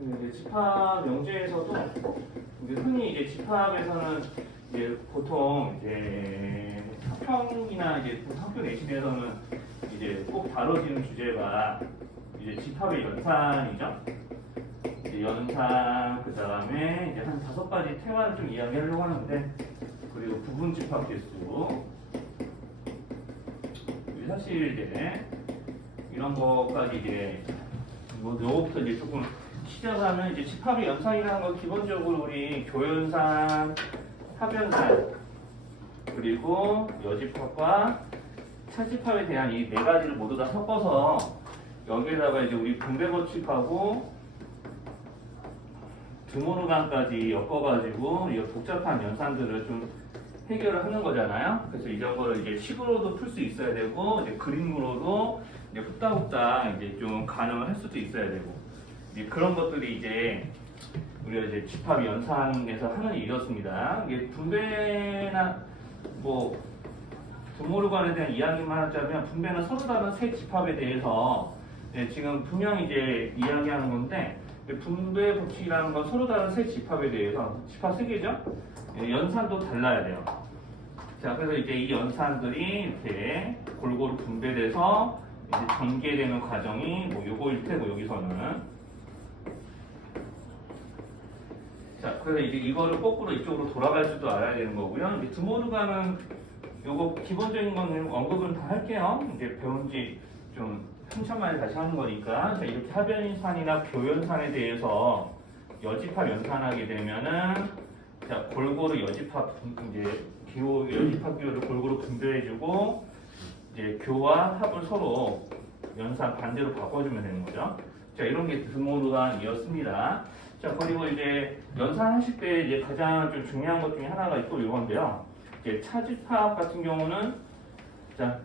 이제 집합 명제에서도 흔히 이제 집합에서는 이제 보통 이제 학평이나 이제 학교 내신에서는 이제 꼭 다뤄지는 주제가 이제 집합의 연산이죠. 이제 연산 그 다음에 이제 한 5가지 테마를 좀 이야기하려고 하는데, 그리고 부분 집합 개수. 사실 이제 이런 것까지 이제 뭐 요거부터 이제 조금 시작하면 이제 집합의 연산이라는 건 기본적으로 우리 교연산, 합연산, 그리고 여집합과 차집합에 대한 이 4가지를 모두 다 섞어서 여기에다가 이제 우리 분배 법칙하고 드모르간까지 엮어가지고 이 복잡한 연산들을 좀 해결을 하는 거잖아요. 그래서 이런 거를 이제 식으로도 풀 수 있어야 되고, 이제 그림으로도 이제 후딱후딱 이제 좀 가능을 할 수도 있어야 되고, 이제 그런 것들이 이제 우리가 이제 집합 연산에서 하는 일이었습니다. 이게 분배나 뭐 드모르간에 대한 이야기만 하자면, 분배는 서로 다른 세 집합에 대해서 지금 분명히 이제 이야기하는 건데, 분배 법칙이라는 건 서로 다른 세 집합에 대해서 집합 3개죠? 연산도 달라야 돼요. 자, 그래서 이제 이 연산들이 이렇게 골고루 분배돼서 이제 전개되는 과정이 뭐 요거일 테고, 여기서는. 자, 그래서 이제 이거를 거꾸로 이쪽으로 돌아갈 수도 알아야 되는 거고요. 이제 드모르간은 요거 기본적인 거는 언급은 다 할게요. 이제 배운 지 좀 한참 만에 다시 하는 거니까. 자, 이렇게 합연산이나 교연산에 대해서 여집합 연산하게 되면은, 자, 골고루 여집합, 이제 여집합 기호를 골고루 분배해주고, 이제 교와 합을 서로 연산 반대로 바꿔주면 되는 거죠. 자, 이런 게 드모르간이었습니다. 자, 그리고 이제 연산하실 때 이제 가장 좀 중요한 것 중에 하나가 또 이건데요. 이제 차집합 같은 경우는, 자,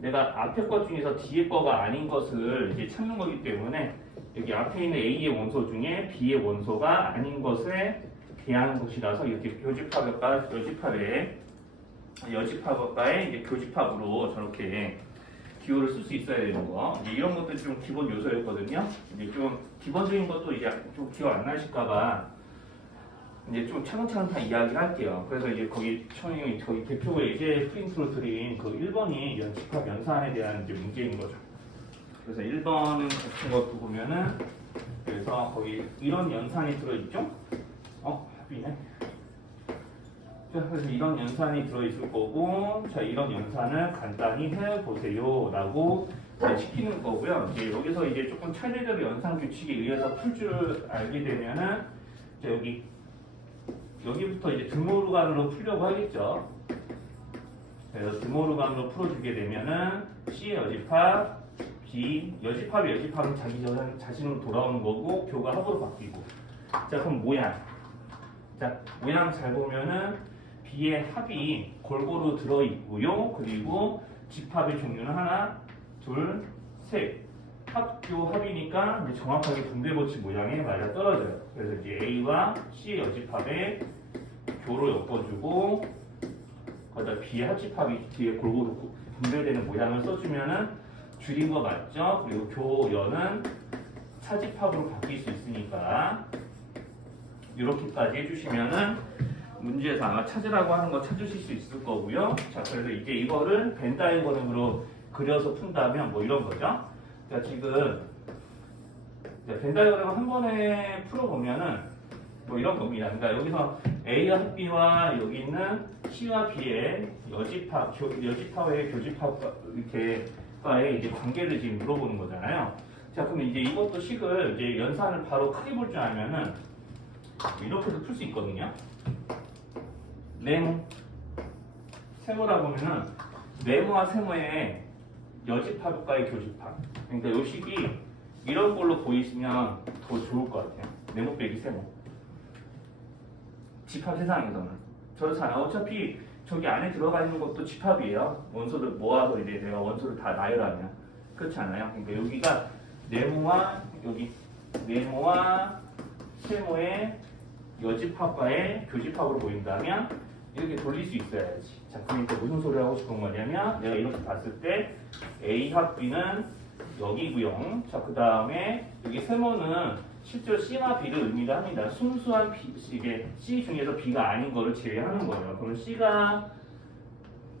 내가 앞에 것 중에서 뒤에 거가 아닌 것을 이제 찾는 거기 때문에, 여기 앞에 있는 A의 원소 중에 B의 원소가 아닌 것에 대한 것이라서 이렇게 교집합과 여집합과의 이제 교집합으로 저렇게 기호를 쓸 수 있어야 되는 거. 이제 이런 것들이 좀 기본 요소였거든요. 이제 좀 기본적인 것도 이제 좀 기억 안 나실까봐 이제 좀 차근차근 다 이야기를 할게요. 그래서 이제 거기 저희 대표가 이제 프린트로 드린 그 1번이 집합 연산에 대한 이제 문제인 거죠. 그래서 1번은 같은 거 보면은, 그래서 거기 이런 연산이 들어있죠? 합이네. 자, 그래서 이런 연산이 들어있을 거고, 자, 이런 연산을 간단히 해보세요 라고 시키는 거고요. 이제 여기서 이제 조금 차례대로 연산 규칙에 의해서 풀 줄 알게 되면은, 자, 여기부터 이제 드모르간으로 풀려고 하겠죠. 그래서 드모르간으로 풀어주게 되면은 C의 여집합, B, 여집합은 자기 자신으로 돌아오는 거고, 교가 합으로 바뀌고. 자, 그럼 모양. 자, 모양 잘 보면은 B의 합이 골고루 들어있고요. 그리고 집합의 종류는 하나, 둘, 셋. 합교 합이니까 이제 정확하게 분배 법칙 모양에 맞아 떨어져요. 그래서 이제 A와 C의 여집합에 교로 엮어주고, 거기다 B의 합집합이 뒤에 골고루 분배되는 모양을 써주면은 줄인 거 맞죠? 그리고 교연은 차집합으로 바뀔 수 있으니까 이렇게까지 해주시면은 문제에서 아마 찾으라고 하는 거 찾으실 수 있을 거고요. 자, 그래서 이제 이거를 벤 다이어그램으로 그려서 푼다면 뭐 이런 거죠. 자, 지금 벤 다이어그램을 한 번에 풀어보면은 뭐 이런 겁니다. 그러니까 여기서 A와 B와 여기 있는 C와 B의 여집합의 교집합 이렇게과의 이제 관계를 지금 물어보는 거잖아요. 자, 그럼 이제 이것도 식을 이제 연산을 바로 크게 볼 줄 알면은 이렇게도 풀 수 있거든요. 세모라 보면은 네모와 세모의 여집합과의 교집합. 그러니까 이 식이 이런 걸로 보이시면 더 좋을 것 같아요. 네모 빼기 세모. 집합 세상에서는 저렇잖아. 어차피 저기 안에 들어가 있는 것도 집합이에요. 원소를 모아서 이제 내가 원소를 다 나열하면. 그렇지 않아요? 그러니까 여기가 네모와 여기 네모와 세모의 여집합과의 교집합으로 보인다면 이렇게 돌릴 수 있어야지. 자, 그러니까 무슨 소리 하고 싶은 거냐면, 내가 이렇게 봤을 때 A 합 B는 여기고요. 자, 그 다음에 여기 세모는 실제로 C나 B를 의미를 합니다. 순수한 B, 이게 C 중에서 B가 아닌 거를 제외하는 거예요. 그러면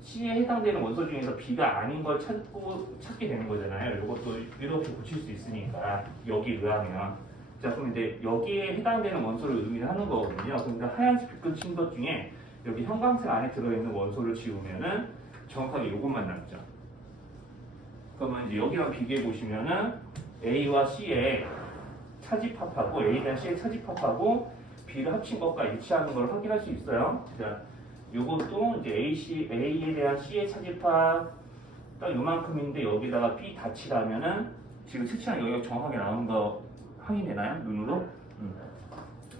C에 해당되는 원소 중에서 B가 아닌 걸 찾게 되는 거잖아요. 이것도 이렇게 고칠 수 있으니까 여기 의하면. 자, 그럼 이제 여기에 해당되는 원소를 의미를 하는 거거든요. 그러니까 하얀색 빛끈 친 것 중에 여기 형광색 안에 들어있는 원소를 지우면은 정확하게 이것만 남죠. 그러면 이제 여기랑 비교해 보시면은 A와 C의 차집합하고 A랑 C의 차집합하고 B를 합친 것과 일치하는 걸 확인할 수 있어요. 자, 요것도 이제 A에 대한 C의 차집합 딱 요만큼인데 여기다가 B 다치라면은 지금 채취한 여기가 정확하게 나오는 거 확인되나요? 눈으로?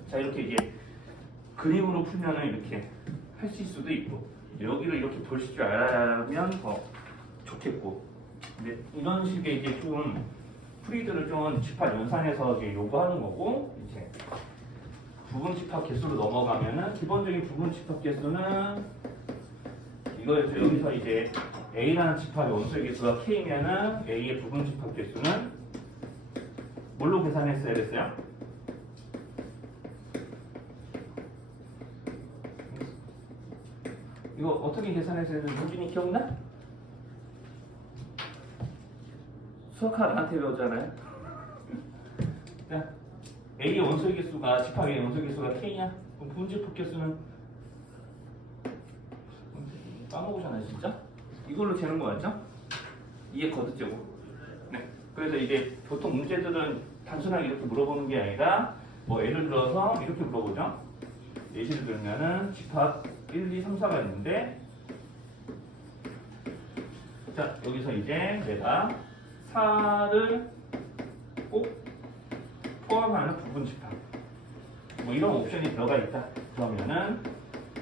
자, 이렇게 이제 그림으로 풀면은 이렇게 하실 수도 있고 여기를 이렇게 보실 줄 알면 더 좋겠고. 근데 이런 식의 이제 좀 풀이들을 좀 집합 연산해서 이제 요구하는 거고, 이제 부분 집합 개수로 넘어가면은 기본적인 부분 집합 개수는 이거였죠. 여기서 이제 A라는 집합의 원소의 개수가 K면은 A의 부분 집합 개수는 뭘로 계산했어야 됐어요? 이거 어떻게 계산했어야 되는지 효준이 기억나? 수학학 나한테 배웠잖아요. 자, A의 원소의 개수가 집합의 원소의 개수가 K냐? 그럼 부분 집합 개수는 까먹으셨나요 진짜? 이걸로 재는 거 맞죠? 이게 거듭제곱. 네. 그래서 이제 보통 문제들은 단순하게 이렇게 물어보는 게 아니라 뭐 예를 들어서 이렇게 물어보죠. 예시를 들면은 집합 1, 2, 3, 4가 있는데, 자, 여기서 이제 내가 4를 꼭 포함하는 부분 집합 뭐 이런 옵션이 들어가 있다. 그러면은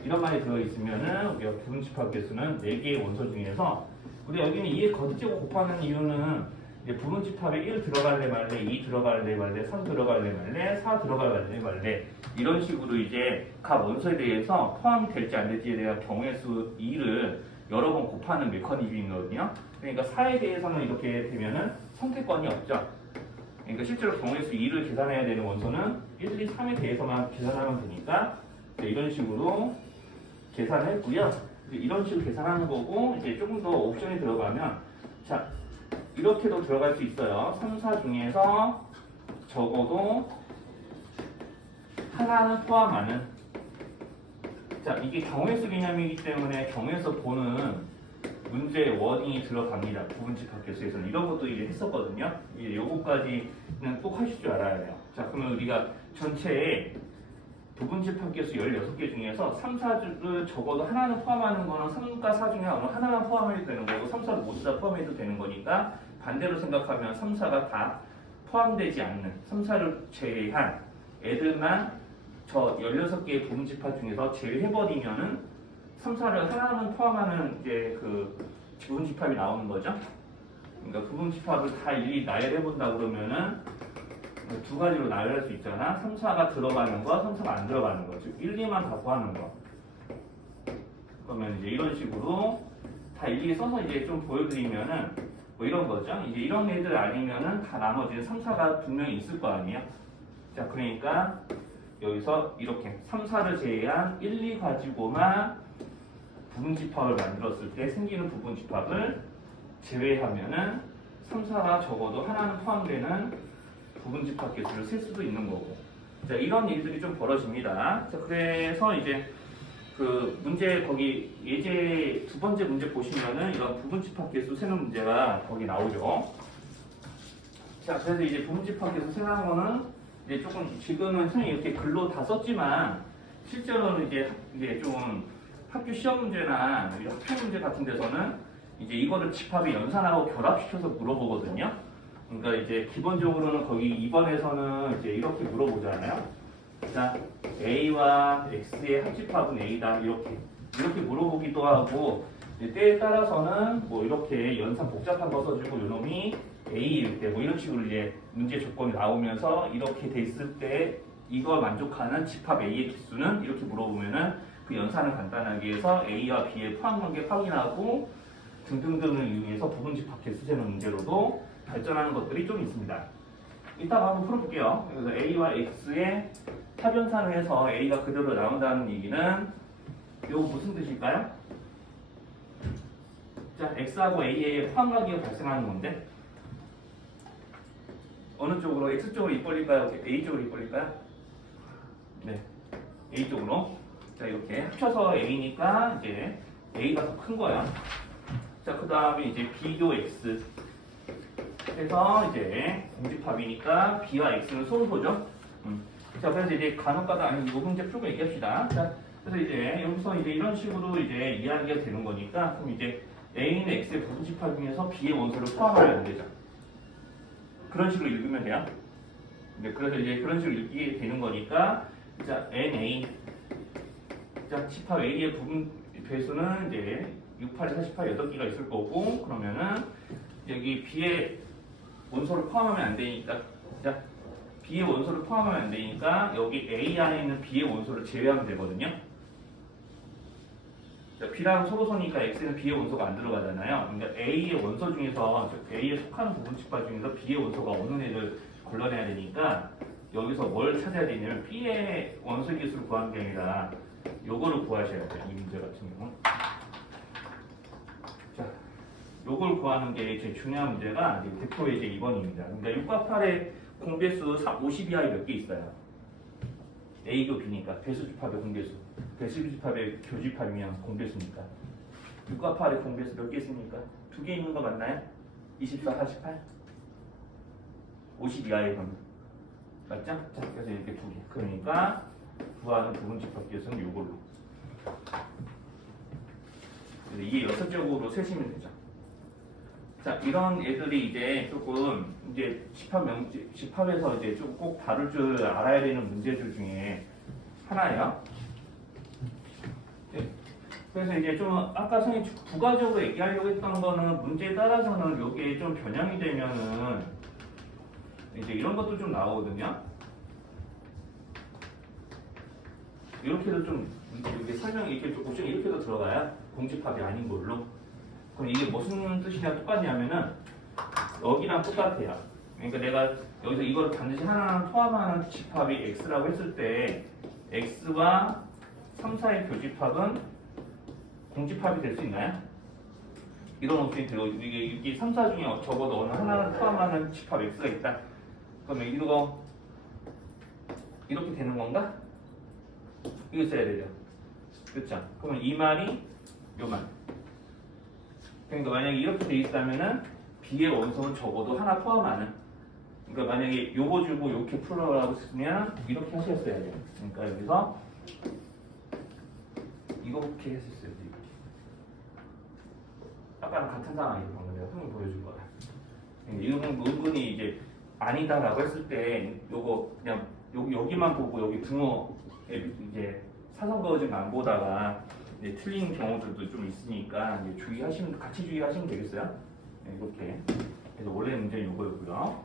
이런 말이 들어있으면은 우리가 부분 집합 개수는 4개의 원소 중에서 우리 여기는 2의 거듭제곱 곱하는 이유는 이제 부분 집합에 1 들어갈래 말래, 2 들어갈래 말래, 3 들어갈래 말래, 4 들어갈래 말래 이런 식으로 이제 각 원소에 대해서 포함이 될지 안 될지에 대한 경우의 수 2를 여러 번 곱하는 메커니즘이거든요. 그러니까 4에 대해서는 이렇게 되면은 선택권이 없죠. 그러니까 실제로 경우의 수 2를 계산해야 되는 원소는 1, 2, 3에 대해서만 계산하면 되니까 이런 식으로 계산을 했고요. 이런 식으로 계산하는 거고, 이제 조금 더 옵션이 들어가면, 자, 이렇게도 들어갈 수 있어요. 3, 4 중에서 적어도 하나는 포함하는. 자, 이게 경우의 수 개념이기 때문에 경우에서 보는 문제의 워딩이 들어갑니다. 부분 집합 개수에서는 이런 것도 이제 했었거든요. 이제 요거까지는 꼭 하실 줄 알아야 돼요. 자, 그러면 우리가 전체에 부분 집합 개수 16개 중에서 3, 4를 적어도 하나는 포함하는 거는 3과 4 중에 어느 하나만 포함해도 되는 거고 3, 4를 모두 다 포함해도 되는 거니까 반대로 생각하면 3, 4가 다 포함되지 않는 3, 4를 제외한 애들만 저 16개의 부분 집합 중에서 제외해버리면은 3, 4를 하나는 포함하는 이제 그 부분 집합이 나오는 거죠. 그러니까 부분 집합을 다 일일이 나열해본다 그러면은 두 가지로 나열할 수 있잖아. 3, 4가 들어가는 거, 3, 4가 안 들어가는 거. 즉 1, 2만 다 구하는 거. 그러면 이제 이런 식으로 다 일일이 써서 이제 좀 보여드리면은 뭐 이런 거죠. 이제 이런 애들 아니면은 다 나머지는 3, 4가 분명히 있을 거 아니에요. 자, 그러니까 여기서 이렇게 3, 4를 제외한 1, 2 가지고만 부분 집합을 만들었을 때 생기는 부분 집합을 제외하면은 3, 4가 적어도 하나는 포함되는 부분 집합 개수를 쓸 수도 있는 거고. 자, 이런 일들이 좀 벌어집니다. 자, 그래서 이제 그 문제 거기 예제 두 번째 문제 보시면은 이런 부분 집합 개수 세는 문제가 거기 나오죠. 자, 그래서 이제 부분 집합 개수 세는 거는 이제 조금 지금은 선생님이 이렇게 글로 다 썼지만 실제로는 이제 좀 학교 시험 문제나 학교 문제 같은 데서는 이제 이거를 집합에 연산하고 결합시켜서 물어보거든요. 그러니까 이제 기본적으로는 거기 2번에서는 이제 이렇게 물어보잖아요. 자, A와 X의 합집합은 A다 이렇게 물어보기도 하고 때에 따라서는 뭐 이렇게 연산 복잡한 거 써주고 요놈이 A일 때 뭐 이런 식으로 이제 문제 조건이 나오면서 이렇게 돼 있을 때 이걸 만족하는 집합 A의 기수는 이렇게 물어보면은 그 연산을 간단하게 해서 A와 B의 포함 관계 확인하고 등등등을 이용해서 부분집합 개수 재는 문제로도 발전하는 것들이 좀 있습니다. 이따가 한번 풀어볼게요. 그래서 A와 X의 차변산을 해서 A가 그대로 나온다는 얘기는 이거 무슨 뜻일까요? 자, X하고 A의 포함관계가 발생하는 건데 어느 쪽으로? X 쪽으로 입 벌릴까요? A 쪽으로 입 벌릴까요? 네, A 쪽으로. 자, 이렇게 합쳐서 A니까 이제 A가 더 큰 거야. 자, 그 다음에 이제 B도 X 해서 이제 공집합이니까 B와 X는 소수죠. 자, 그래서 이제 간혹가다 아니 이거 문제 풀고 얘기합시다. 자, 그래서 이제 여기서 이제 이런 식으로 이제 이야기가 되는 거니까 그럼 이제 A는 X의 부분집합 중에서 B의 원소를 포함하면 안 되죠. 그런 식으로 읽으면 돼요. 네, 그래서 이제 그런 식으로 읽게 되는 거니까 자, NA 자, 집합 A의 부분 배수는 이제 6, 8, 48, 8개가 있을 거고 그러면은 여기 B의 원소를 포함하면 안 되니까 자, B의 원소를 포함하면 안 되니까 여기 A 안에 있는 B의 원소를 제외하면 되거든요. 자, B랑 소로소니까 X는 B의 원소가 안 들어가잖아요. 그러니까 A의 원소 중에서 A에 속하는 부분집합 중에서 B의 원소가 없는 애를 걸러내야 되니까 여기서 뭘 찾아야 되냐면 B의 원소 개수를 구하는 게 아니라 요거를 구하셔야 돼요. 이 문제 같은 경우. 자, 요걸 구하는 게 제일 중요한 문제가 이제 대표 예제 2번입니다. 그러니까 6과 8의 공배수 50 이하에 몇 개 있어요. A교 B니까 배수집합의 공배수. 배수집합의 교집합이면 공배수니까. 6과 8의 공배수 몇 개 있습니까? 2개 있는 거 맞나요? 24, 48? 50 이하의 건 맞죠? 자, 그래서 이렇게 2개. 그러니까 구하는 부분집합 개수는 요걸로. 그래서 이게 6쪽으로 세시면 되죠. 자, 이런 애들이 이제 조금 이제 집합에서 이제 좀 꼭 다룰 줄 알아야 되는 문제들 중에 하나예요. 네. 그래서 이제 좀 아까 선생님 부가적으로 얘기하려고 했던 거는 문제에 따라서는 이게 좀 변형이 되면은 이제 이런 것도 좀 나오거든요. 이렇게도 좀 이렇게 설명이 이렇게 옵션 이렇게도 들어가야 공집합이 아닌 걸로. 그럼 이게 무슨 뜻이냐 똑같냐면은 여기랑 똑같아요. 그러니까 내가 여기서 이걸 반드시 하나 포함하는 집합이 x라고 했을 때 x와 3, 4의 교집합은 공집합이 될 수 있나요? 이런 옵션이 들어 이게 3, 4 중에 적어도 어느 하나를 포함하는 집합 x가 있다. 그러면 이거 이렇게 되는 건가? 이거 써야 되죠. 그렇죠? 그러면 이 말이 요 말. 그러니까 만약에 이렇게 돼 있다면은 B의 원소는 적어도 하나 포함하는. 그러니까 만약에 요거 주고 이렇게 풀어라고 했으면 이렇게 하셨어야 돼요. 그러니까 여기서 이렇게 했었어요. 이렇게. 아까랑 같은 상황이에요. 방금 내가 흥을 보여준 거야. 이건 은근히 이제 아니다라고 했을 때 요거 그냥 여기만 보고 여기 등호에 이제 사선 그어진 안 보다가 이제 틀린 경우들도 좀 있으니까 이제 주의하시면 같이 주의하시면 되겠어요. 네, 이렇게. 그래서 원래 문제는 이거였고요.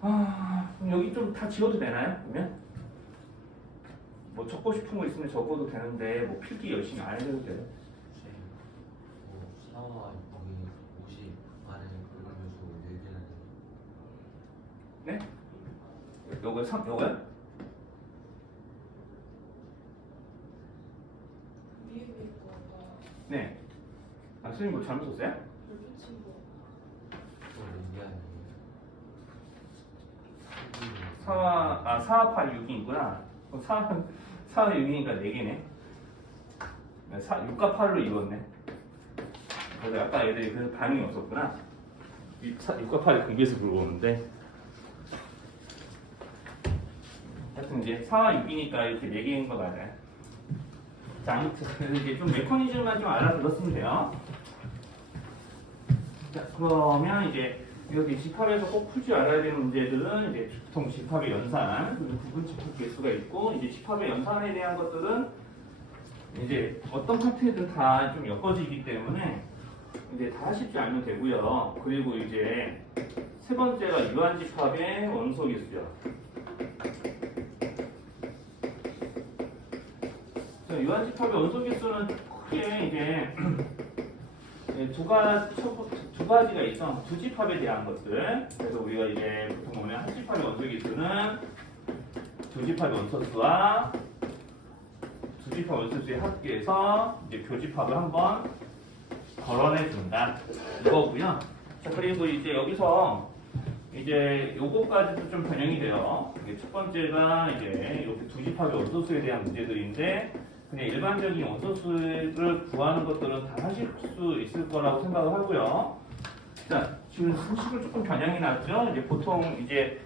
그럼 여기 좀 다 지워도 되나요? 그러면 뭐 적고 싶은 거 있으면 적어도 되는데 뭐 필기 열심히 안 해도 돼요. 사와 여기 50 안에 그러면서 얘기하는. 네? 요거 3 요거요? 네. 아, 선생님 뭐 잘못 썼어요? 사와 4, 8, 6이구나. 4, 6이니까 4개네. 6과 8로 이뤘네. 그래서 아까 애들이 그래서 반응이 없었구나. 6과 8의 공개에서 물어보는데. 하여튼 이제 4와 6이니까 이렇게 4개인 거 맞아요. 자, 아무튼 그래서 이제 좀 메커니즘만 좀 알아들었으면 돼요. 자, 그러면 이제 이렇게 집합에서 꼭 풀지 알아야 되는 문제들은 이제 보통 집합의 연산, 그리고 부분 집합 개수가 있고 이제 집합의 연산에 대한 것들은 이제 어떤 파트에든 다 좀 엮어지기 때문에 이제 다 하실 줄 알면 되고요. 그리고 이제 세 번째가 유한 집합의 원소 개수죠. 유한 집합의 원소 개수는 크게 이제 두 가지가 있어. 두 집합에 대한 것들. 그래서 우리가 이제 보통 보면 한 집합의 원소 기수는 두 집합의 원소수와 두 집합 원소수의 합계에서 이제 교집합을 한번 걸어내 준다. 이거고요. 자, 그리고 이제 여기서 이제 요거까지도 좀 변형이 돼요. 이게 첫 번째가 이제 이렇게 두 집합의 원소수에 대한 문제들인데 그냥 일반적인 원소수를 구하는 것들은 다 하실 수 있을 거라고 생각을 하고요. 자, 지금 식을 조금 변형이 났죠. 이제 보통 이제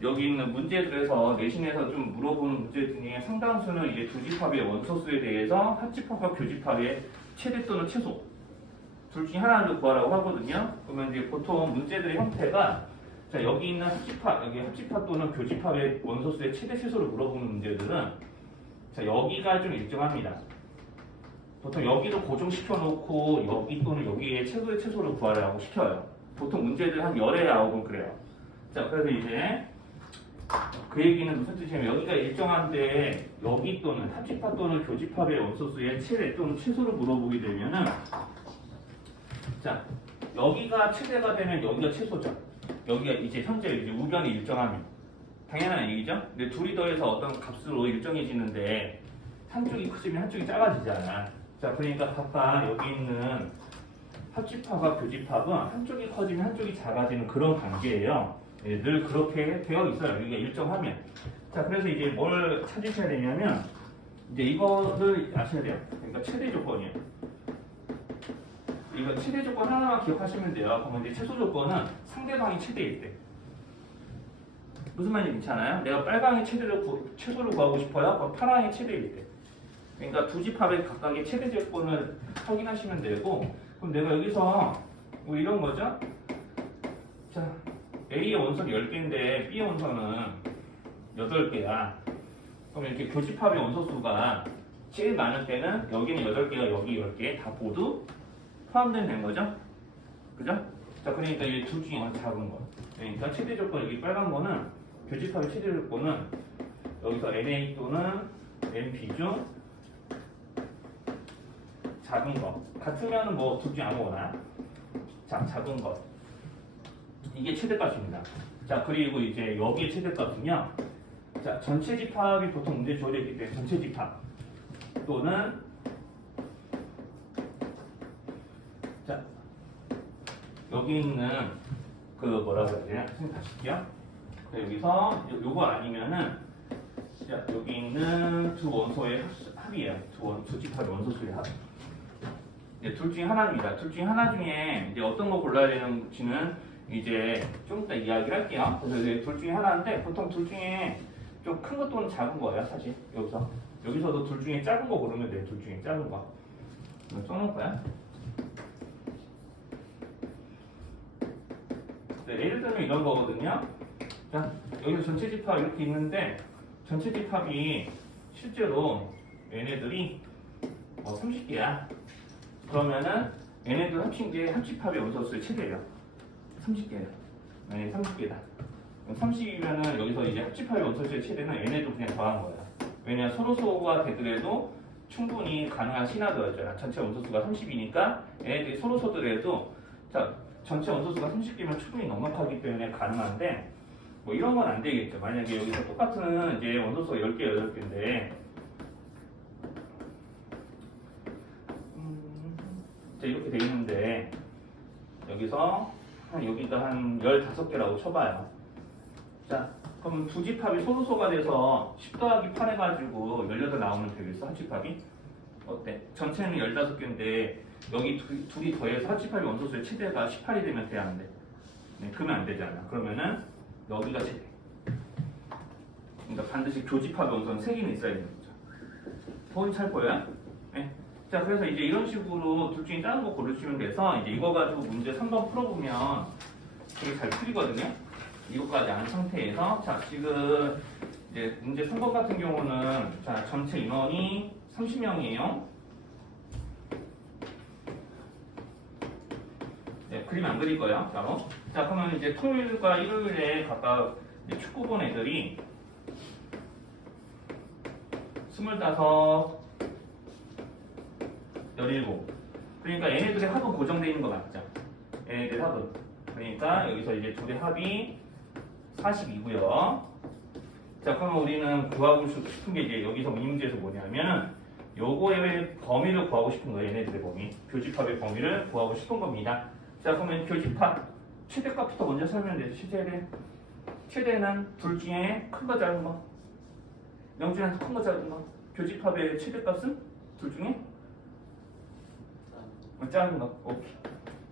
여기 있는 문제들에서 내신에서 좀 물어보는 문제 중에 상당수는 이제 두 집합의 원소수에 대해서 합집합과 교집합의 최대 또는 최소 둘 중에 하나를 구하라고 하거든요. 그러면 이제 보통 문제들의 형태가 자, 여기 있는 여기 합집합 또는 교집합의 원소수의 최대 최소를 물어보는 문제들은 자, 여기가 좀 일정합니다. 보통 여기도 고정시켜 놓고 여기 또는 여기에 최소의 최소를 구하라고 시켜요. 보통 문제들 한 열에 나오고 그래요. 자, 그래서 이제 그 얘기는 무슨 뜻이냐면 여기가 일정한데 여기 또는 합집합 또는 교집합의 원소수의 최대 또는 최소를 물어보게 되면은 자, 여기가 최대가 되면 여기가 최소죠. 여기가 이제 현재 이제 우변이 일정하면 당연한 얘기죠. 근데 둘이 더해서 어떤 값으로 일정해지는데 한쪽이 커지면 한쪽이 작아지잖아. 자, 그러니까 각각 여기 있는 합집합과 교집합은 한쪽이 커지면 한쪽이 작아지는 그런 관계예요. 예, 늘 그렇게 되어 있어요. 여기가 일정하면. 자, 그래서 이제 뭘 찾으셔야 되냐면 이제 이거를 아셔야 돼요. 그러니까 최대 조건이에요. 이거 최대 조건 하나만 기억하시면 돼요. 그러면 이제 최소 조건은 상대방이 최대일 때. 무슨 말인지 괜찮아요? 내가 빨강의 최소를 구하고 싶어요? 그럼 파랑의 최대일 때. 그러니까 두 집합의 각각의 최대 조건을 확인하시면 되고, 그럼 내가 여기서 뭐 이런 거죠? 자, A의 원소는 10개인데 B의 원소는 8개야. 그럼 이렇게 교집합의 원소수가 제일 많을 때는 여기는 8개가 여기 10개 다 모두 포함된 거죠? 그죠? 자, 그러니까 이 둘 중에 하나 작은 거. 그러니까 최대 조건, 여기 빨간 거는 교집합의 최대 조건은 여기서 NA 또는 NB 중 작은 거. 같으면 뭐 둘 중에 아무거나. 자, 작은 거. 이게 최대값입니다. 자, 그리고 이제 여기의 최대값은요. 자, 전체 집합이 보통 문제 주어져 있기 때문에 전체 집합 또는 자, 여기 있는 그 뭐라고 해야 되냐? 선생님 다시 할게요. 여기서 요거 아니면은 자, 여기 있는 두 원소의 합이에요. 두 집합의 원소수의 합. 이제 둘 중에 하나입니다. 둘 중에 하나 중에 이제 어떤 거 골라야 되는지는 이제 좀 이따 이야기를 할게요. 그래서 이제 둘 중에 하나인데 보통 둘 중에 좀 큰 것 또는 작은 거예요, 사실. 여기서도 둘 중에 작은 거 고르면 돼요. 둘 중에 작은 거. 이거 써놓을 거야. 네, 예를 들면 이런 거거든요. 자, 여기서 전체 집합 이렇게 있는데 전체 집합이 실제로 얘네들이 30개야. 그러면은 얘네들 합친 게 합집합의 원소수의 최대예요. 30개예요. 네, 30개다. 30이면은 여기서 이제 합집합의 원소수의 최대는 얘네도 그냥 더한 거야. 왜냐 서로소가 되더라도 충분히 가능한 신화도였잖아. 전체 원소수가 30이니까 얘네들이 서로소더라도 자, 전체 원소수가 30개면 충분히 넉넉하기 때문에 가능한데 뭐 이런 건 안 되겠죠. 만약에 여기서 똑같은 이제 원소수가 10개, 8개인데 자, 이렇게 돼 있는데 여기서 여기가 한 15개라고 쳐봐요. 자, 그럼 두 집합이 소수소가 돼서 10 더하기 8 해가지고 18 나오면 되겠어? 합집합이? 어때? 전체는 15개인데 여기 둘이 더해서 합집합의 원소수의 최대가 18이 되면 돼야 안 돼? 네, 그러면 안 되잖아. 그러면은 여기가 최대. 그러니까 반드시 교집합의 원소는 3개는 있어야 되는 거죠. 보기 잘 보여요? 네. 자, 그래서 이제 이런 식으로 둘 중에 작은 거 고르시면 돼서 이제 이거 가지고 문제 3번 풀어보면 되게 잘 풀리거든요. 이거까지 안 상태에서 자, 지금 이제 문제 3번 같은 경우는 자, 전체 인원이 30명이에요. 네, 그림 안 그릴 거예요. 바로. 자, 그러면 이제 토요일과 일요일에 각각 축구 본 애들이 25, 17. 그러니까 얘네들의 합은 고정되어 있는 거 맞죠? 얘네들 합은. 그러니까 여기서 이제 둘의 합이 42고요. 자, 그러면 우리는 구하고 싶은 게 이제 여기서 이 문제에서 뭐냐면 요거의 범위를 구하고 싶은 거예요. 얘네들의 범위. 교집합의 범위를 구하고 싶은 겁니다. 자, 그러면 교집합 최대값부터 먼저 설명해야죠. 최대는 둘 중에 큰 거 작은 거. 0 중에서 큰 거 작은 거. 교집합의 최대값은 둘 중에 작은 거. 오케이.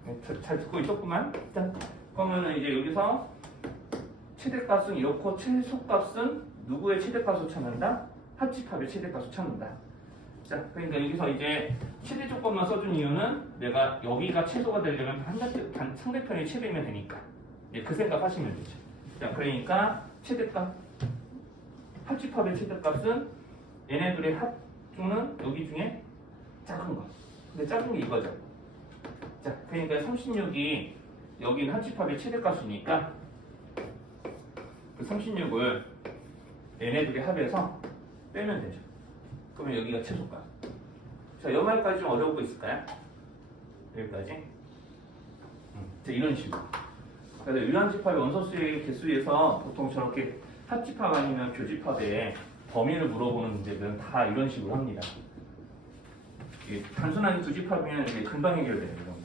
네, 잘 듣고 있었구만. 자, 그러면 이제 여기서 최대값은 이렇고 최소값은 누구의 최대값을 찾는다? 합집합의 최대값을 찾는다. 자, 그러니까 여기서 이제 최대 조건만 써준 이유는 내가 여기가 최소가 되려면 상대편이 최대면 되니까. 예, 그 생각 하시면 되죠. 자, 그러니까 최대값, 합집합의 최대값은 얘네들의 합중은 여기 중에 작은 거. 근데 작은 게 이거죠. 자, 그러니까 36이 여기는 합집합의 최대값이니까 그 36을 얘네들의 합에서 빼면 되죠. 그러면 여기가 최소값. 자, 이 말까지 좀 어려운 거 있을까요? 여기까지. 자, 이런 식으로. 그래서 유한집합의 원소수의 개수에서 보통 저렇게 합집합 아니면 교집합의 범위를 물어보는 문제들은 다 이런 식으로 합니다. 이게 단순하게 두 집합이면 이게 금방 해결돼요. 이런 거.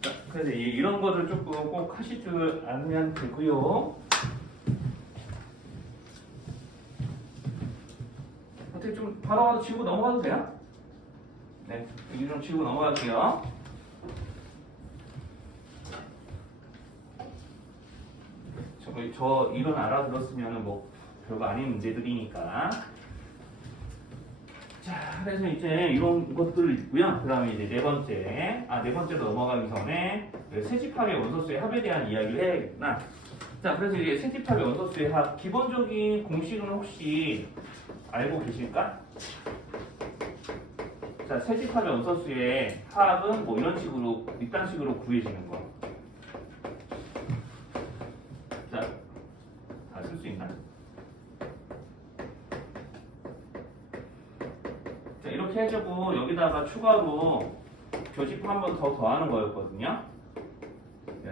자, 그래서 이런 거를 조금 꼭 하실 줄 알면 되고요. 어떻게 좀 바로 지우고 넘어가도 돼요? 네, 여기 좀 지우고 넘어갈게요. 저 이론 알아들었으면 뭐 별거 아닌 문제들이니까. 자, 그래서 이제 이런 것들을 있고요. 그 다음에 이제 네 번째로 넘어가기 전에 세집합의 원소수의 합에 대한 이야기를 해야겠구나. 자, 그래서 이제 세집합의 원소수의 합, 기본적인 공식은 혹시 알고 계실까? 자, 세집합의 원소수의 합은 뭐 이런 식으로, 이딴 식으로 구해지는 거. 자, 다 쓸 수 있나? 자, 이렇게 해주고 여기다가 추가로 교집합 한 번 더 더하는 거였거든요.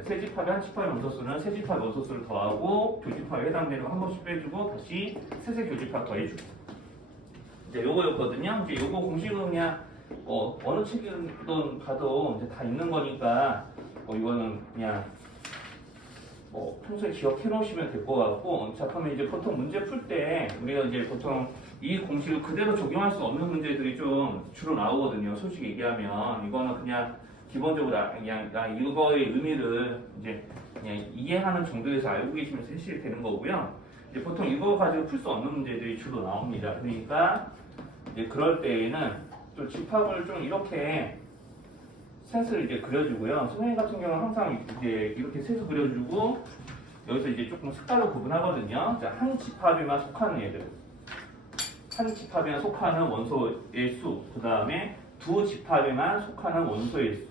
세집합의 한집합의 원소수는 세집합의 원소수를 더하고 교집합에 해당되는 거 한 번씩 빼주고 다시 세세 교집합 더해주고. 이제 요거였거든요. 이제 요거 공식은 그냥 어느 책이든 가도 이제 다 있는 거니까 이거는 그냥 평소에 기억해 놓으시면 될 것 같고. 자, 그러면 이제 보통 문제 풀 때 우리가 이제 보통 이 공식을 그대로 적용할 수 없는 문제들이 좀 주로 나오거든요. 솔직히 얘기하면 이거는 그냥 기본적으로 그냥 이거의 의미를 이제 그냥 이해하는 정도에서 알고 계시면 사실 되는 거고요. 이제 보통 이거 가지고 풀 수 없는 문제들이 주로 나옵니다. 그러니까 이제 그럴 때에는 좀 집합을 좀 이렇게 셋을 이제 그려주고요. 선생님 같은 경우는 항상 이제 이렇게 셋을 그려주고 여기서 이제 조금 색깔로 구분하거든요. 자, 한 집합에만 속하는 애들, 한 집합에만 속하는 원소의 수, 그 다음에 두 집합에만 속하는 원소의 수.